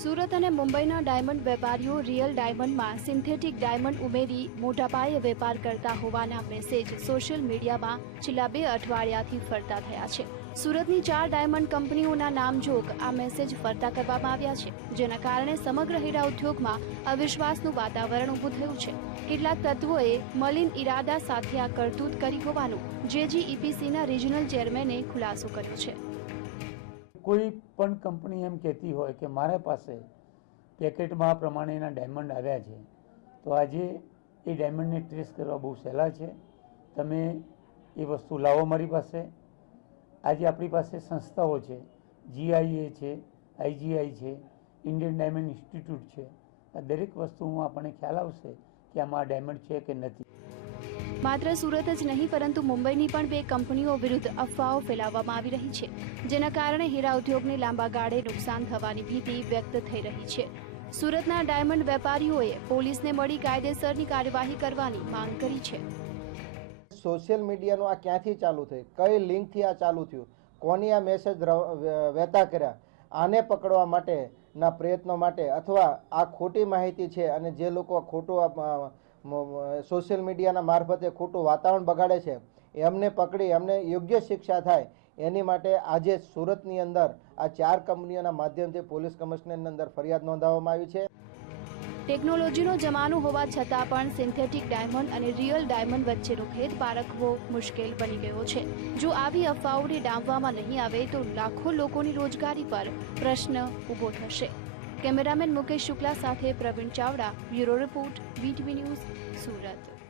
સુરત અને મુંબઈના ડાયમંડ વેપારીઓ રિયલ ડાયમંડમાં સિન્થેટિક ડાયમંડ ઉમેરી મોટા પાયે વેપાર કરતા હોવાના મેસેજ સોશિયલ મીડિયામાં છેલ્લા બે અઠવાડિયાથી ફરતા થયા છે. સુરતની ચાર ડાયમંડ કંપનીઓના નામજોગ આ મેસેજ ફરતા કરવામાં આવ્યા છે, જેના કારણે સમગ્ર હીરા ઉદ્યોગમાં અવિશ્વાસનું વાતાવરણ ઊભું થયું છે. કેટલાક તત્વોએ મલિન ઇરાદા સાથે આ કરતૂત કરી હોવાનું જેજીઈપીસીના રિજનલ ચેરમેને ખુલાસો કર્યો છે. કોઈ પણ કંપની એમ કહેતી હોય કે મારા પાસે પેકેટમાં આ પ્રમાણેના ડાયમંડ આવ્યા છે, તો આજે એ ડાયમંડને ટ્રેસ કરવા બહુ સહેલા છે. તમે એ વસ્તુ લાવો મારી પાસે. આજે આપણી પાસે સંસ્થાઓ છે, જીઆઈએ છે, આઈજીઆઈ છે, ઇન્ડિયન ડાયમંડ ઇન્સ્ટિટ્યૂટ છે. આ દરેક વસ્તુમાં આપણને ખ્યાલ આવશે કે આમાં ડાયમંડ છે કે નથી. માત્ર સુરત જ નહીં, પરંતુ મુંબઈની પણ બે કંપનીઓ વિરુદ્ધ અફવાઓ ફેલાવવામાં આવી રહી છે, જેના કારણે હીરા ઉદ્યોગને લાંબા ગાળે નુકસાન થવાની ભીતિ વ્યક્ત થઈ રહી છે. સુરતના ડાયમંડ વેપારીઓએ પોલીસને મળી કાયદેસરની કાર્યવાહી કરવાની માંગ કરી છે. સોશિયલ મીડિયાનું આ ક્યાંથી ચાલુ થયું કઈ લિંકથી આ ચાલુ થયું? કોની આ મેસેજ વહેતા કર્યા? આને પકડવા માટેના પ્રયત્નો માટે અથવા આ ખોટી માહિતી છે અને જે લોકો ખોટું સોશિયલ મીડિયાના મારફતે ખોટું વાતાવરણ બગાડે છે. એમને પકડી એમને યોગ્ય શિક્ષા થાય. એની માટે આજે સુરતની અંદર આ ચાર કંપનીઓના માધ્યમથી પોલીસ કમિશનરની અંદર ફરિયાદ નોંધાવવામાં આવી છે. ટેકનોલોજીનો જમાનો હોવા છતાં પણ સિન્થેટિક ડાયમંડ અને રિયલ ડાયમંડ વચ્ચેનો ભેદ પારખવો મુશ્કેલ બની ગયો છે. જો આવી અફવાઓને ડામવામાં નહીં આવે તો લાખો લોકોની રોજગારી પર પ્રશ્ન ઊભો થશે. કેમેરામેન મુકેશ શુક્લા સાથે Pravin Chavda bureau report VTV news Surat.